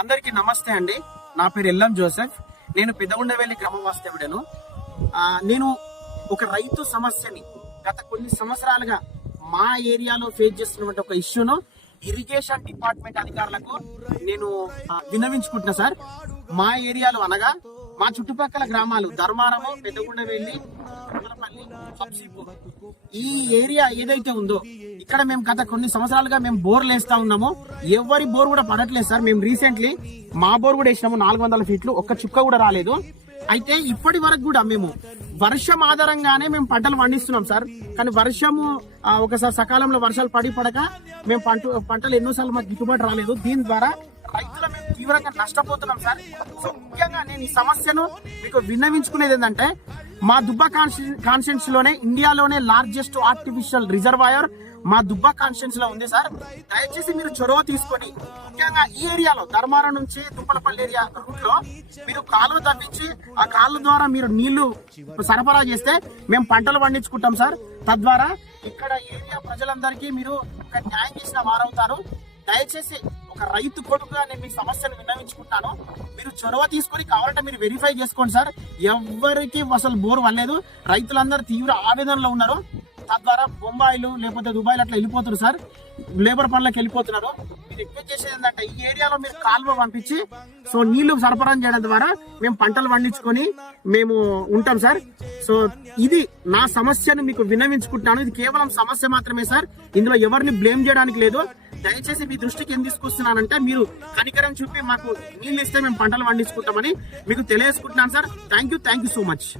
అందరికీ నమస్తే అండి. నా పేరు ఎల్లం జోసెఫ్. నేను పెద్దగుండవెల్లి గ్రామ వాస్తవ్యుడను. నేను ఒక రైతు సమస్యని గత కొన్ని సంవత్సరాలుగా మా ఏరియాలో ఫేస్ చేస్తున్నటువంటి ఒక ఇష్యూను ఇరిగేషన్ డిపార్ట్మెంట్ అధికారులకు నేను విన్నవించుకుంటున్నా సార్. మా ఏరియాలో అనగా మా చుట్టుపక్కల గ్రామాలు ధర్మారము, పెద్దగుండవెల్లి, ఈ ఏరియా ఏదైతే ఉందో ఇక్కడ మేము గత కొన్ని సంవత్సరాలుగా మేము బోర్లు వేస్తా ఉన్నాము. ఎవరి బోర్ కూడా పడట్లేదు సార్. మేము రీసెంట్లీ మా బోర్ కూడా వేసినాము 400 ఫీట్లు, ఒక్క చుక్క కూడా రాలేదు. అయితే ఇప్పటి వరకు కూడా మేము వర్షం ఆధారంగానే మేము పంటలు పండిస్తున్నాం సార్. కానీ వర్షము ఒకసారి సకాలంలో వర్షాలు పడక మేము పంటలు ఎన్నోసార్లు మాకు గిట్టుబాటు రాలేదు. దీని ద్వారా రైతులు మేము తీవ్రంగా నష్టపోతున్నాం సార్. సో ముఖ్యంగా నేను ఈ సమస్యను మీకు విన్నవించుకునేది ఏంటంటే, మా దుబ్బా కాన్స్టిట్యూన్స్ లోనే ఇండియాలోనే లార్జెస్ట్ ఆర్టిఫిషియల్ రిజర్వాయర్ మా దుబ్బా కాన్స్టిట్యూన్స్ లో ఉంది సార్. దయచేసి మీరు చొరవ తీసుకొని ముఖ్యంగా ఈ ఏరియాలో ధర్మారం నుంచి తుప్పలపల్లి ఏరియా రూట్ లో మీరు కాలువ తవ్వించి ఆ కాలువ ద్వారా మీరు నీళ్లు సరఫరా చేస్తే మేము పంటలు పండించుకుంటాం సార్. తద్వారా ఇక్కడ ఏరియా ప్రజలందరికీ మీరు ఒక న్యాయం చేసిన వారవుతారు. దయచేసి ఒక రైతు కొడుకుగా నేను మీ సమస్యను విన్నవించుకుంటాను. మీరు చొరవ తీసుకొని కావాలంటే మీరు వెరిఫై చేసుకోండి సార్. ఎవరికి అసలు బోర్ వల్లేదు. రైతులందరూ తీవ్ర ఆవేదనలో ఉన్నారు. తద్వారా బొంబాయిలు లేకపోతే దుబాయ్లు అట్లా వెళ్ళిపోతున్నారు సార్. లేబర్ పనులకు వెళ్ళిపోతున్నారు. మీరు రిక్వెస్ట్ చేసేది ఏంటంటే ఈ ఏరియాలో మీరు కాలువ పంపించి సో నీళ్లు సరఫరా చేయడం ద్వారా మేము పంటలు పండించుకొని మేము ఉంటాం సార్. సో ఇది నా సమస్యను మీకు విన్నవించుకుంటున్నాను. ఇది కేవలం సమస్య మాత్రమే సార్. ఇందులో ఎవరిని బ్లేమ్ చేయడానికి లేదు. దయచేసి మీ దృష్టికి ఏం తీసుకొస్తున్నానంటే, మీరు కనికరం చూపి మాకు నీళ్ళు ఇస్తే మేము పంటలు పండించుకుంటామని మీకు తెలియజేసుకుంటున్నాను sir. Thank you so much.